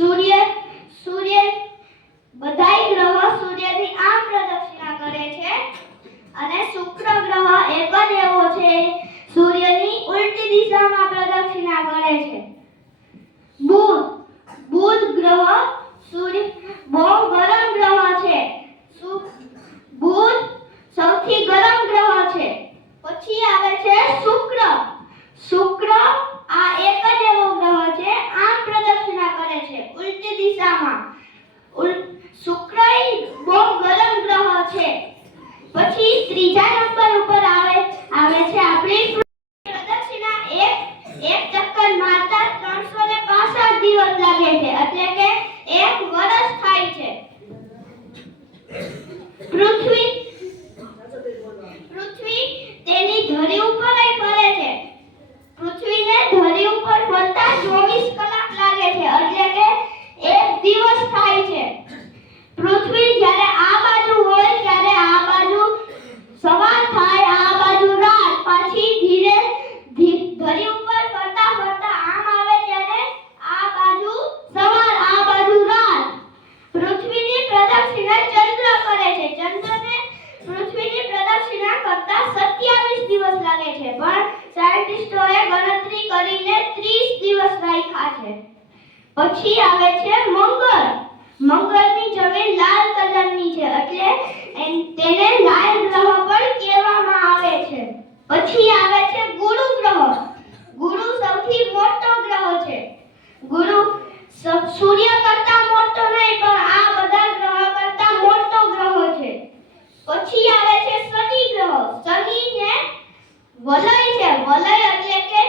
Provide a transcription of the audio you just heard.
સૂર્ય સૂર્ય બધાય ગ્રહો સૂર્યની આમ પ્રદક્ષિણા કરે છે અને શુક્ર ગ્રહ એક જ એવો છે સૂર્યની ઉલટી દિશામાં પ્રદક્ષિણા કરે છે. બુધ ગ્રહ સૂર્ય બહુ ગરમ ગ્રહ છે. બુધ સૌથી ગરમ ગ્રહ છે. પછી આવે છે શુક્ર આ એક જ એવો ગ્રહ છે આમ પ્રદક્ષિણા કરે છે ઉલટી દિશામાં. શુક્ર બહુ ગરમ ગ્રહ છે. પછી ત્રીજા નંબર ઉપર આવે છે આપણી પ્રદક્ષિણા એક ચક્કર મારતા 365 દિવસ લાગે છે એટલે કે એક વર્ષ થાય છે. પૃથ્વી તેની ધરી ઉપર ફરે છે. પૃથ્વીને ધરી ઉપર ફરતા 24 કલાક લાગે છે એટલે કે એક દિવસ થાય છે. પૃથ્વી જ્યારે આ બાજુ હોય ત્યારે આ બાજુ સવાર થાય, આ બાજુ રાત, પાછી ધીરે ધરી ઉપર ફરતા આમ આવે ત્યારે આ બાજુ સવાર, આ બાજુ રાત. પૃથ્વીની પ્રદક્ષિણા ચંદ્ર કરે છે. ચંદ્રને પૃથ્વીની પ્રદક્ષિણા કરતા 27 દિવસ લાગે છે પણ સાયન્ટિસ્ટોએ ગણતરી કરીને 30 દિવસ રાખ્યા છે. પછી આવે છે મંગળની જમીન લાલ કલરની છે એટલે તેને લાલ ગ્રહ પણ કહેવામાં આવે છે. પછી આવે છે ગુરુ ગ્રહ. ગુરુ સૌથી મોટો ગ્રહ છે. ગુરુ સૂર્ય કરતા મોટો નહીં પણ આ બધા ગ્રહ કરતા મોટો ગ્રહ છે. પછી આવે છે શનિ ગ્રહ. શનિને વલય છે. વલય એટલે કે